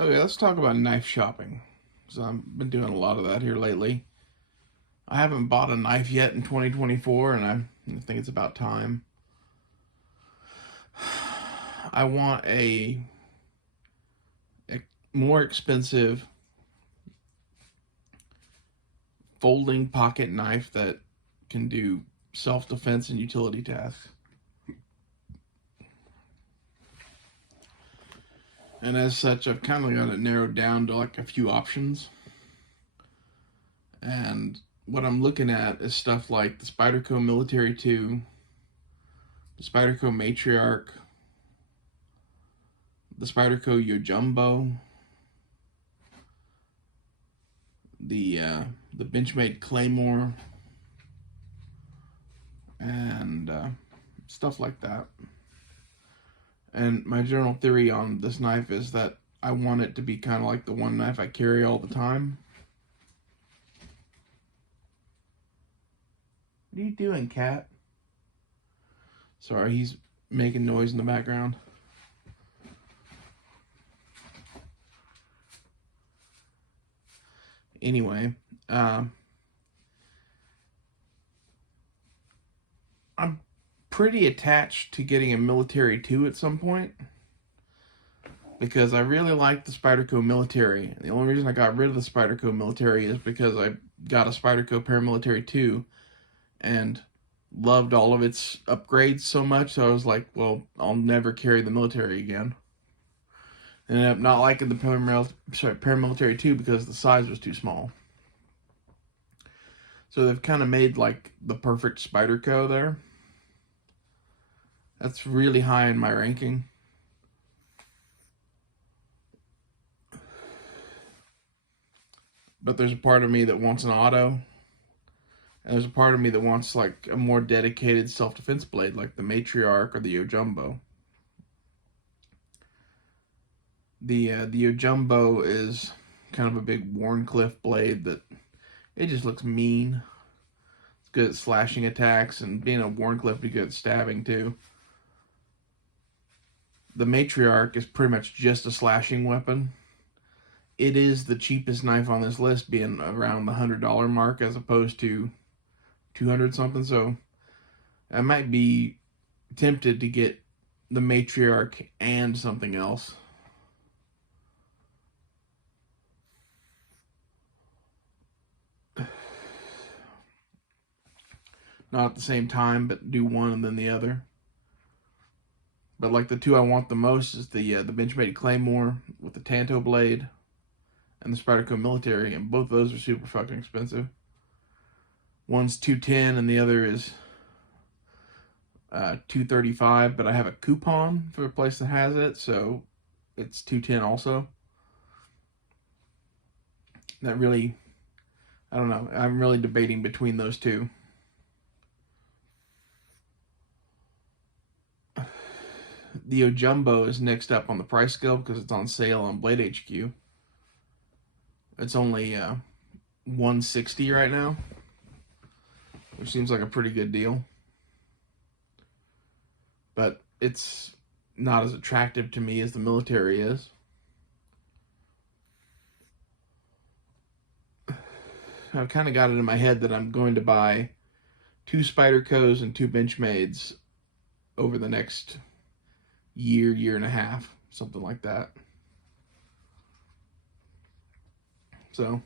Okay, let's talk about knife shopping. So I've been doing a lot of that here lately. I haven't bought a knife yet in 2024, and I think it's about time. I want a more expensive folding pocket knife that can do self-defense and utility tasks. And as such, I've kind of got it narrowed down to like a few options. And what I'm looking at is stuff like the Spyderco Military 2, the Spyderco Matriarch, the Spyderco Yojumbo, the Benchmade Claymore, and stuff like that. And my general theory on this knife is that I want it to be kind of like the one knife I carry all the time. What are you doing, cat? Sorry, he's making noise in the background. Anyway, I'm pretty attached to getting a Military 2 at some point, because I really like the Spyderco Military. The only reason I got rid of the Spyderco Military is because I got a Spyderco Paramilitary 2 and loved all of its upgrades so much, so I was like, well, I'll never carry the military again. And ended up not liking the Paramilitary 2 because the size was too small. So they've kind of made like the perfect Spyderco there. That's really high in my ranking. But there's a part of me that wants an auto. And there's a part of me that wants like a more dedicated self-defense blade like the Matriarch or the Yojumbo. The Yojumbo is kind of a big Wharncliffe blade that it just looks mean. It's good at slashing attacks, and being a Wharncliffe, be good at stabbing too. The Matriarch is pretty much just a slashing weapon. It is the cheapest knife on this list, being around the $100 mark as opposed to 200 something. So I might be tempted to get the Matriarch and something else. Not at the same time, but do one and then the other. But like the two I want the most is the Benchmade Claymore with the Tanto blade and the Spyderco Military, and both of those are super fucking expensive. One's $210 and the other is $235, but I have a coupon for a place that has it, so it's $210 also. That really, I don't know, I'm really debating between those two. The Yojumbo is next up on the price scale because it's on sale on Blade HQ. It's only $160 right now, which seems like a pretty good deal. But it's not as attractive to me as the military is. I've kind of got it in my head that I'm going to buy 2 Spydercos and 2 Benchmades over the next year and a half, something like that. So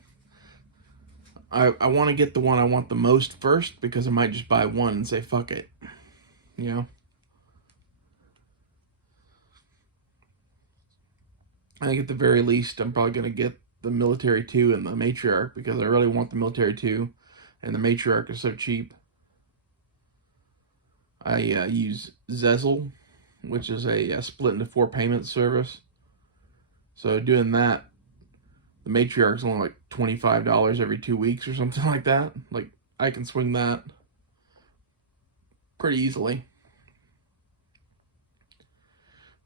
I want to get the one I want the most first, because I might just buy one and say fuck it, you know. I think at the very least I'm probably going to get the Military 2 and the Matriarch, because I really want the Military 2 and the Matriarch is so cheap. I use Zezel, which is a split into 4 payment service. So doing that, the Matriarch's only like $25 every 2 weeks or something like that. Like, I can swing that pretty easily.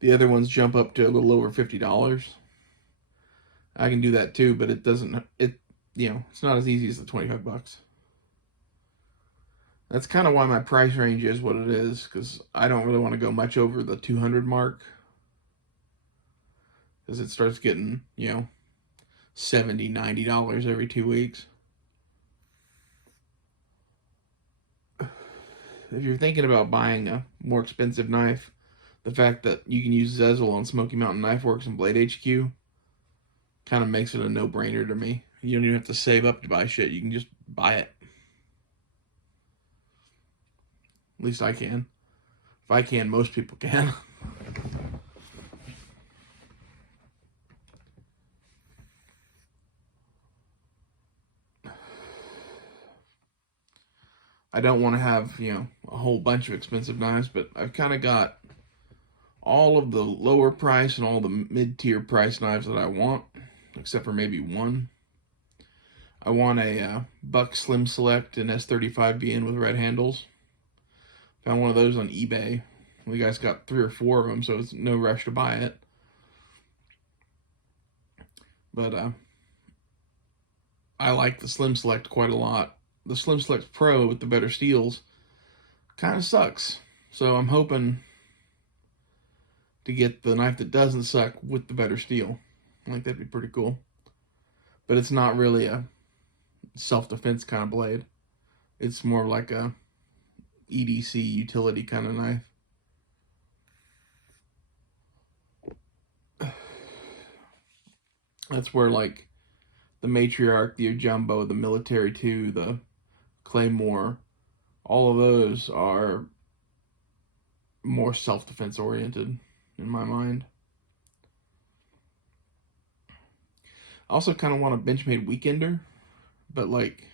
The other ones jump up to a little over $50. I can do that too, but it doesn't, it's not as easy as the 25 bucks. That's kind of why my price range is what it is, because I don't really want to go much over the 200 mark. because it starts getting, you know, $70, $90 every 2 weeks. If you're thinking about buying a more expensive knife, the fact that you can use Zezel on Smoky Mountain Knife Works and Blade HQ kind of makes it a no-brainer to me. You don't even have to save up to buy shit. You can just buy it. At least I can. If I can, most people can. I don't want to have, you know, a whole bunch of expensive knives, but I've kind of got all of the lower price and all the mid-tier price knives that I want, except for maybe one. I want a Buck Slim Select and S35VN with red handles. Found one of those on eBay. The guy's got 3 or 4 of them, so it's no rush to buy it. But I like the Slim Select quite a lot. The Slim Select Pro with the better steels kind of sucks. So I'm hoping to get the knife that doesn't suck with the better steel. I think that'd be pretty cool. But it's not really a self-defense kind of blade. It's more like a EDC utility kind of knife. That's where like the Matriarch, the Jumbo, the Military 2, the Claymore, all of those are more self-defense oriented in my mind. I also kind of want a Benchmade Weekender, but like,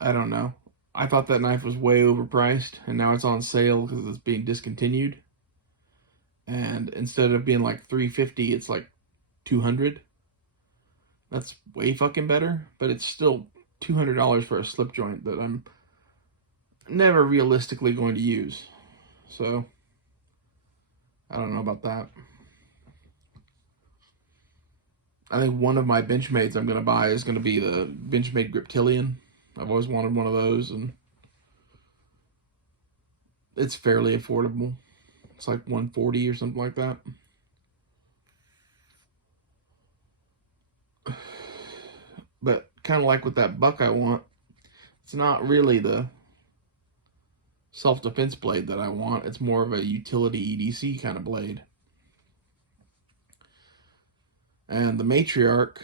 I don't know. I thought that knife was way overpriced, and now it's on sale because it's being discontinued. And instead of being like $350, it's like $200. That's way fucking better, but it's still $200 for a slip joint that I'm never realistically going to use. So, I don't know about that. I think one of my Benchmades I'm going to buy is going to be the Benchmade Griptilian. I've always wanted one of those, and it's fairly affordable. It's like $140 or something like that. But kind of like with that Buck I want, it's not really the self-defense blade that I want. It's more of a utility EDC kind of blade. And the Matriarch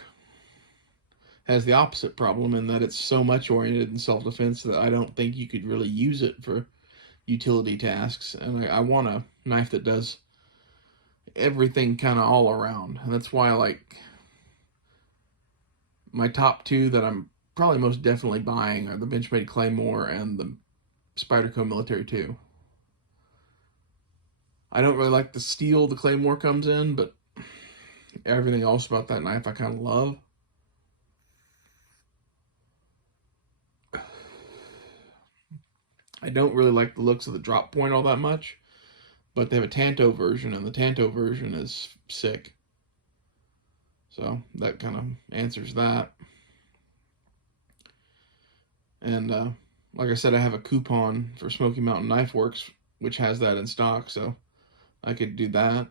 has the opposite problem in that it's so much oriented in self-defense that I don't think you could really use it for utility tasks. And I want a knife that does everything kind of all around. And that's why I like my top 2 that I'm probably most definitely buying are the Benchmade Claymore and the Spyderco Military 2. I don't really like the steel the Claymore comes in, but everything else about that knife I kind of love. I don't really like the looks of the drop point all that much, but they have a Tanto version, and the Tanto version is sick. So that kind of answers that. And like I said, I have a coupon for Smoky Mountain Knife Works, which has that in stock, so I could do that.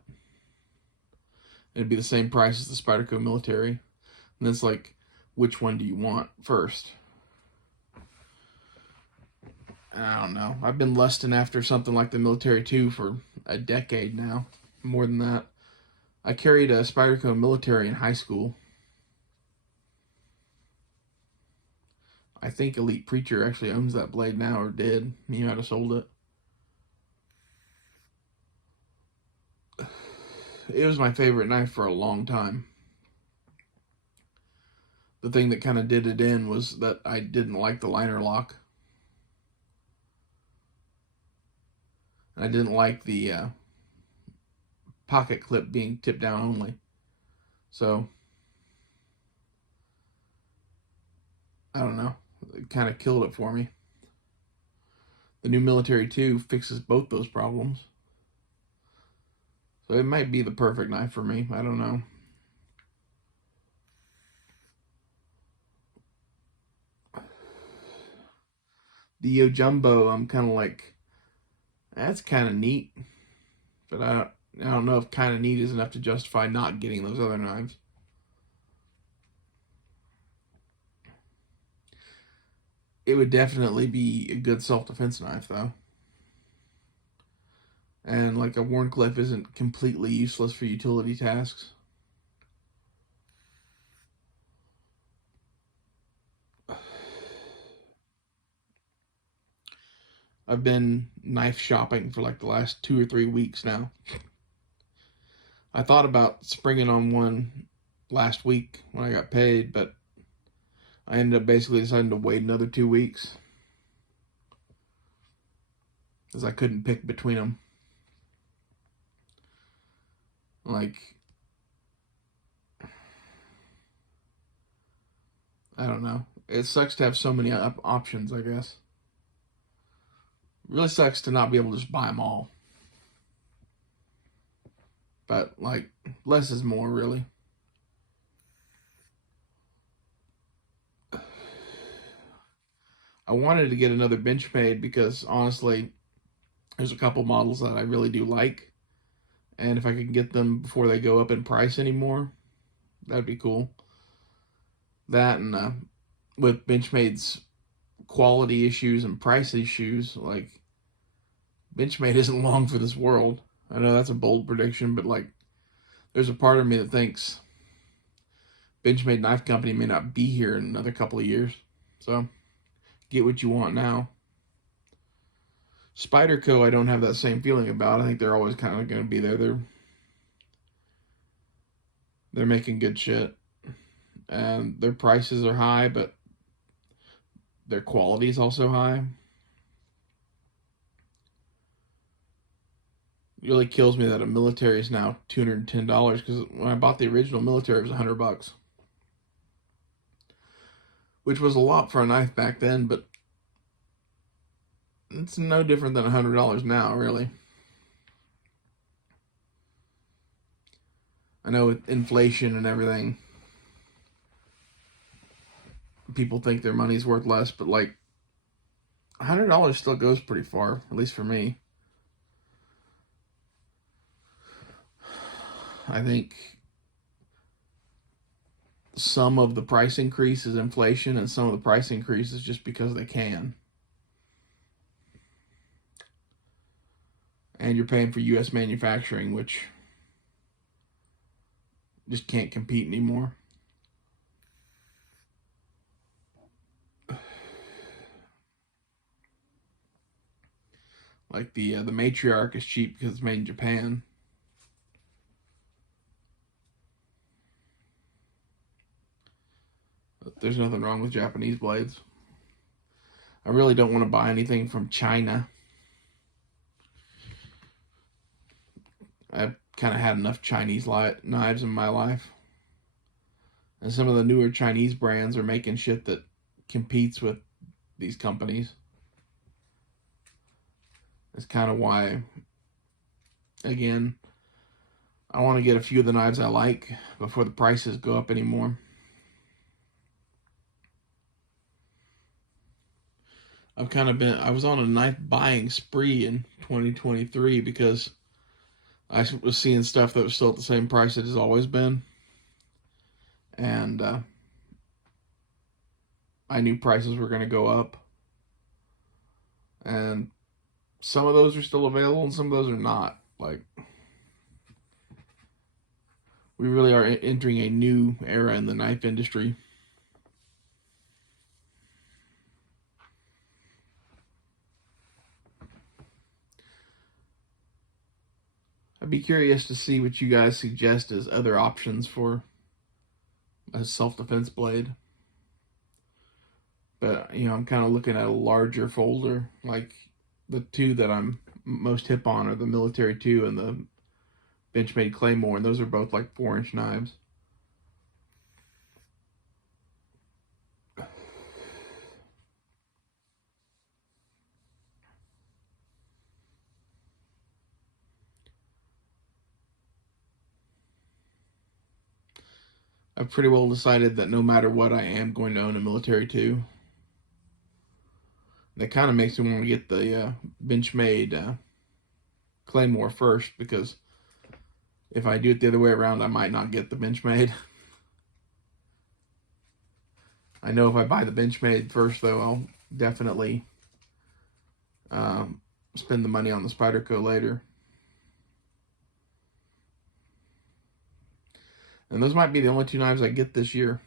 It'd be the same price as the Spyderco Military. And it's like, which one do you want first? I don't know. I've been lusting after something like the Military 2 for a decade now. More than that. I carried a Spyderco Military in high school. I think Elite Preacher actually owns that blade now, or did. He might have sold it. It was my favorite knife for a long time. The thing that kind of did it in was that I didn't like the liner lock. I didn't like the pocket clip being tipped down only. So, I don't know. It kind of killed it for me. The new Military 2 fixes both those problems. So it might be the perfect knife for me. I don't know. The Jumbo, I'm kind of like, that's kind of neat. But I don't know if kind of neat is enough to justify not getting those other knives. It would definitely be a good self-defense knife, though. And like a Wharncliffe isn't completely useless for utility tasks. I've been knife shopping for like the last 2 or 3 weeks now. I thought about springing on one last week when I got paid, but I ended up basically deciding to wait another 2 weeks because I couldn't pick between them. Like, I don't know. It sucks to have so many options, I guess. It really sucks to not be able to just buy them all. But, like, less is more, really. I wanted to get another Benchmade because, honestly, there's a couple models that I really do like. And if I could get them before they go up in price anymore, that'd be cool. That and with Benchmade's quality issues and price issues, like, Benchmade isn't long for this world. I know that's a bold prediction, but like, there's a part of me that thinks Benchmade Knife Company may not be here in another couple of years. So, get what you want now. Spyderco, I don't have that same feeling about. I think they're always kind of going to be there. They're making good shit, and their prices are high, but their quality is also high. It really kills me that a military is now $210 because when I bought the original military, it was $100, which was a lot for a knife back then, but it's no different than $100 now, really. I know with inflation and everything, people think their money's worth less, but like $100 still goes pretty far, at least for me. I think some of the price increase is inflation, and some of the price increase is just because they can. And you're paying for U.S. manufacturing, which just can't compete anymore. Like the Matriarch is cheap because it's made in Japan. But there's nothing wrong with Japanese blades. I really don't want to buy anything from China. I've kind of had enough Chinese knives in my life. And some of the newer Chinese brands are making shit that competes with these companies. That's kind of why, again, I want to get a few of the knives I like before the prices go up anymore. I was on a knife buying spree in 2023 because I was seeing stuff that was still at the same price it has always been. And I knew prices were going to go up. And some of those are still available and some of those are not. Like, we really are entering a new era in the knife industry. I'd be curious to see what you guys suggest as other options for a self-defense blade. But, I'm kind of looking at a larger folder. Like, the two that I'm most hip on are the Military 2 and the Benchmade Claymore, and those are both like 4-inch knives. I've pretty well decided that no matter what, I am going to own a Military 2. That kind of makes me want to get the Benchmade Claymore first, because If I do it the other way around, I might not get the Benchmade. I know if I buy the Benchmade first, though, I'll definitely spend the money on the Spyderco later. And those might be the only two knives I get this year.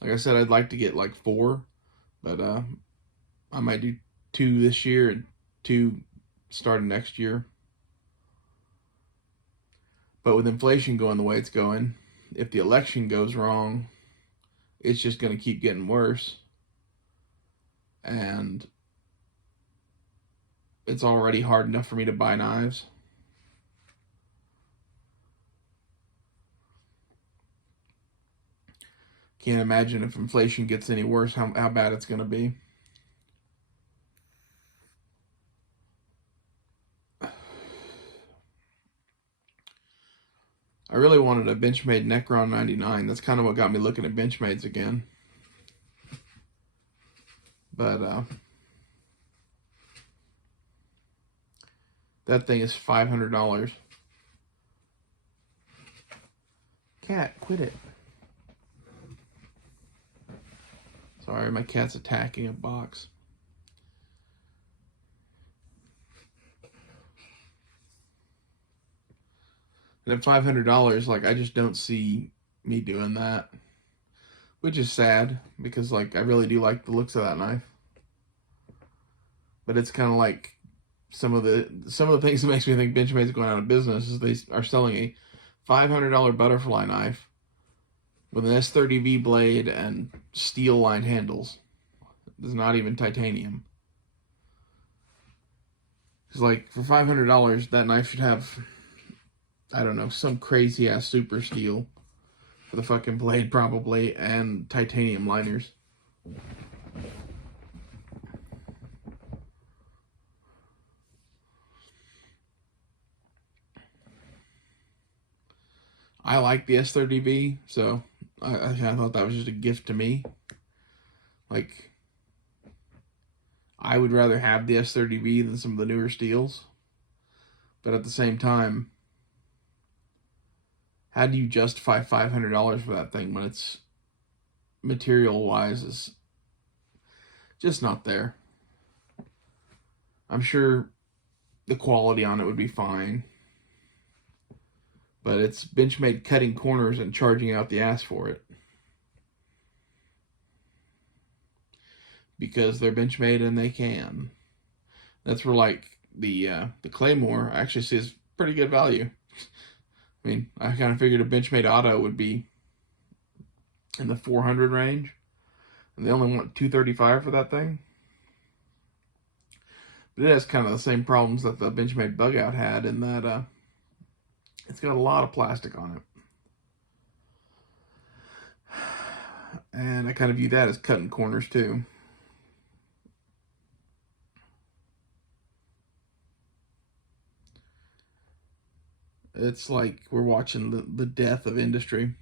Like I said, I'd like to get like 4, but I might do 2 this year and 2 starting next year. But with inflation going the way it's going, if the election goes wrong, it's just going to keep getting worse. And it's already hard enough for me to buy knives. Can't imagine if inflation gets any worse how bad it's going to be. I really wanted a Benchmade Necron 99. That's kind of what got me looking at Benchmades again. But that thing is $500. Cat, quit it. Sorry, my cat's attacking a box. And at $500, like, I just don't see me doing that. Which is sad, because, like, I really do like the looks of that knife. But it's kind of like some of the things that makes me think Benchmade's going out of business is they are selling a $500 butterfly knife with an S30V blade and steel-lined handles. It's not even titanium. It's like, for $500, that knife should have, I don't know, some crazy-ass super steel for the fucking blade, probably, and titanium liners. I like the S30V, so I thought that was just a gift to me. Like, I would rather have the S30V than some of the newer steels. But at the same time, how do you justify $500 for that thing when it's material-wise is just not there? I'm sure the quality on it would be fine, but it's Benchmade cutting corners and charging out the ass for it. Because they're Benchmade and they can. That's where, like, the Claymore I actually see is pretty good value. I mean, I kind of figured a Benchmade Auto would be in the 400 range, and they only want $235 for that thing. But it has kind of the same problems that the Benchmade Bug Out had, in that it's got a lot of plastic on it. And I kind of view that as cutting corners too. It's like we're watching the death of industry.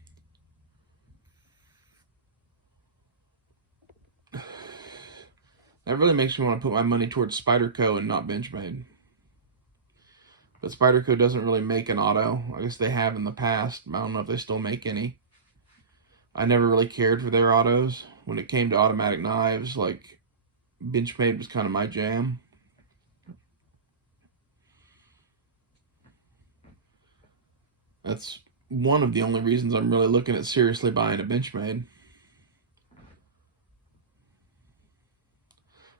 That really makes me want to put my money towards Spyderco and not Benchmade. But Spyderco doesn't really make an auto. I guess they have in the past. I don't know if they still make any. I never really cared for their autos. When it came to automatic knives, like, Benchmade was kind of my jam. That's one of the only reasons I'm really looking at seriously buying a Benchmade.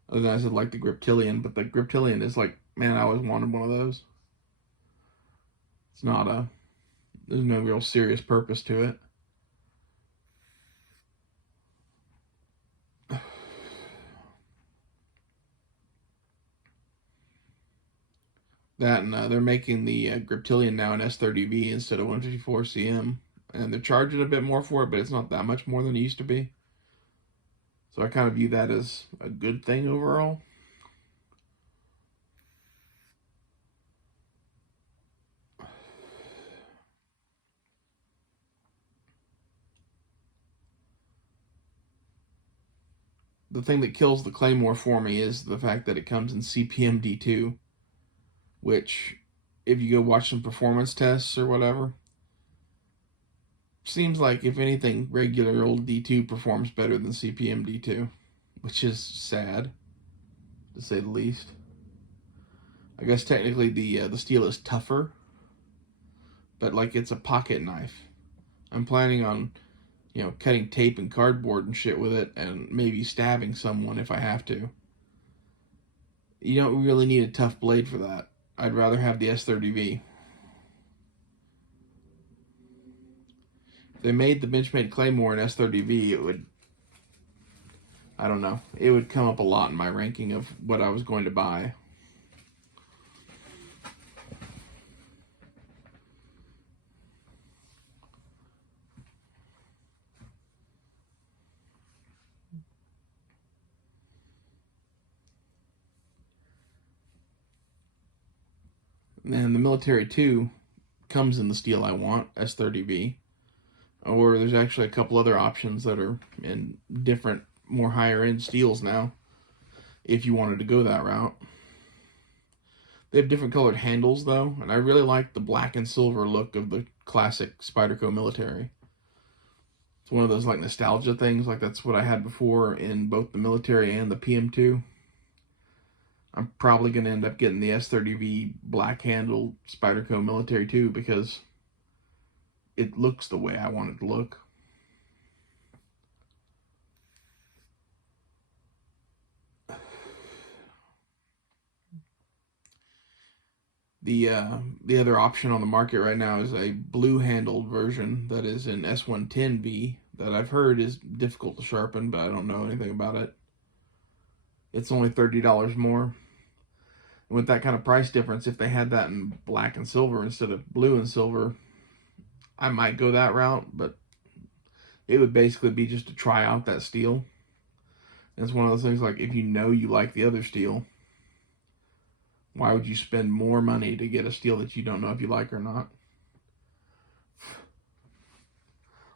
Other than I said, like, the Griptilian, but the Griptilian is like, man, I always wanted one of those. It's not there's no real serious purpose to it. That, and they're making the Griptilian now in S30V instead of 154 CM. And they're charging a bit more for it, but it's not that much more than it used to be. So I kind of view that as a good thing overall. the thing that kills the Claymore for me is the fact that it comes in CPM D2, which, if you go watch some performance tests or whatever, seems like, if anything, regular old D2 performs better than CPM D2, which is sad, to say the least. I guess technically the steel is tougher, but like it's a pocket knife. I'm planning on, cutting tape and cardboard and shit with it, and maybe stabbing someone if I have to. You don't really need a tough blade for that. I'd rather have the S30V. If they made the Benchmade Claymore in S30V, it would, I don't know, it would come up a lot in my ranking of what I was going to buy. And the Military 2 comes in the steel I want, S30V. Or there's actually a couple other options that are in different, more higher end steels now, if you wanted to go that route. They have different colored handles though, and I really like the black and silver look of the classic Spyderco Military. It's one of those like nostalgia things, like that's what I had before in both the Military and the PM2. I'm probably going to end up getting the S30V black handled Spyderco Military 2 because it looks the way I want it to look. The other option on the market right now is a blue handled version that is in S110V that I've heard is difficult to sharpen, but I don't know anything about it. It's only $30 more. And with that kind of price difference, if they had that in black and silver instead of blue and silver, I might go that route, but it would basically be just to try out that steel. And it's one of those things like, if you know you like the other steel, why would you spend more money to get a steel that you don't know if you like or not?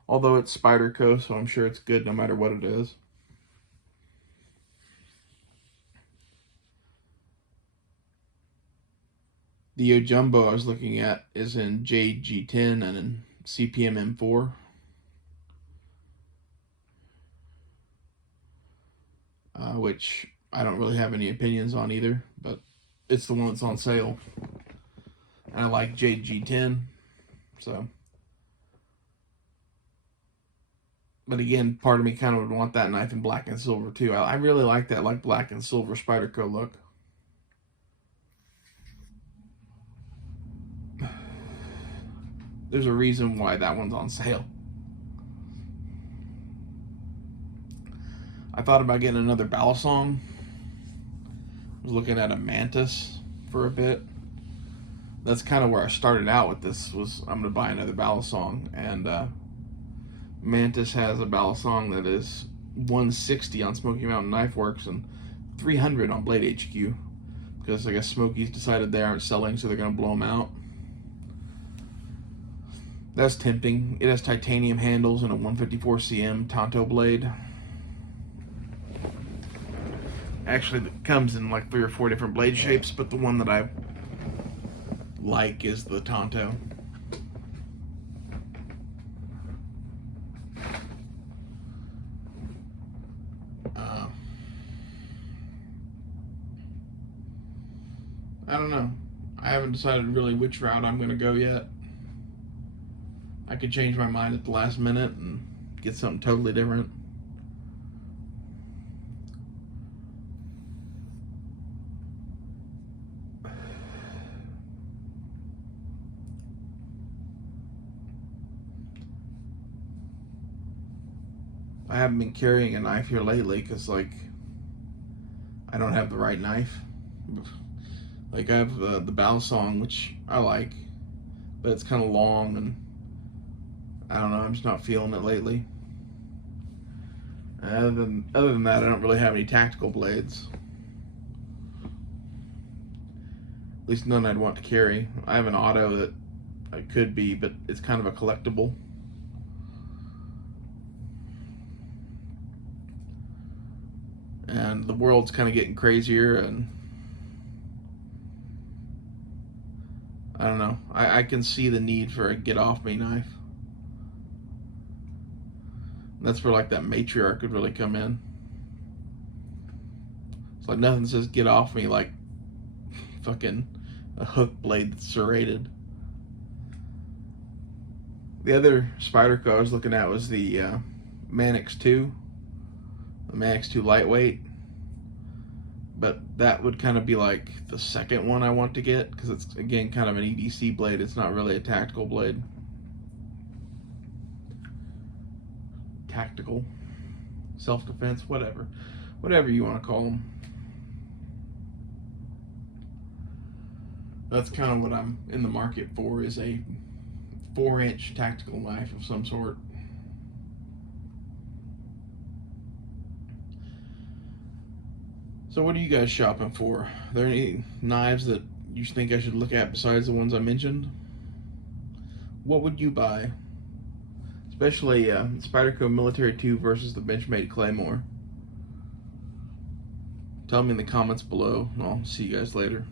Although it's Spyderco, so I'm sure it's good no matter what it is. The Ojumbo I was looking at is in JG10 and in CPM M4. Which I don't really have any opinions on either, but it's the one that's on sale. And I like JG10, so. But again, part of me kind of would want that knife in black and silver too. I really like that like black and silver Spyderco look. There's a reason why that one's on sale. I thought about getting another Balisong. I was looking at a Mantis for a bit. That's kind of where I started out with this, was I'm going to buy another Balisong. And Mantis has a Balisong that is $160 on Smoky Mountain Knife Works and $300 on Blade HQ. Because I guess Smoky's decided they aren't selling, so they're going to blow them out. That's tempting. It has titanium handles and a 154 cm Tonto blade. Actually, it comes in like 3 or 4 different blade shapes, but the one that I like is the Tonto. I don't know. I haven't decided really which route I'm going to go yet. I could change my mind at the last minute and get something totally different. I haven't been carrying a knife here lately because, like, I don't have the right knife. Like, I have the Balisong, which I like, but it's kind of long, and I don't know, I'm just not feeling it lately. Other than that, I don't really have any tactical blades. At least none I'd want to carry. I have an auto that I could be, but it's kind of a collectible. the world's kind of getting crazier, and I don't know. I can see the need for a get off me knife. That's where like that matriarch would really come in. It's like nothing says get off me like fucking a hook blade that's serrated. The other Spyderco I was looking at was the Manix 2. The Manix 2 lightweight. But that would kind of be like the second one I want to get, because it's, again, kind of an EDC blade. It's not really a tactical blade. Tactical. Self-defense, whatever. Whatever you want to call them. That's kind of what I'm in the market for, is a 4-inch tactical knife of some sort. So what are you guys shopping for? Are there any knives that you think I should look at besides the ones I mentioned? What would you buy? Especially Spyderco Military 2 versus the Benchmade Claymore. Tell me in the comments below, and I'll see you guys later.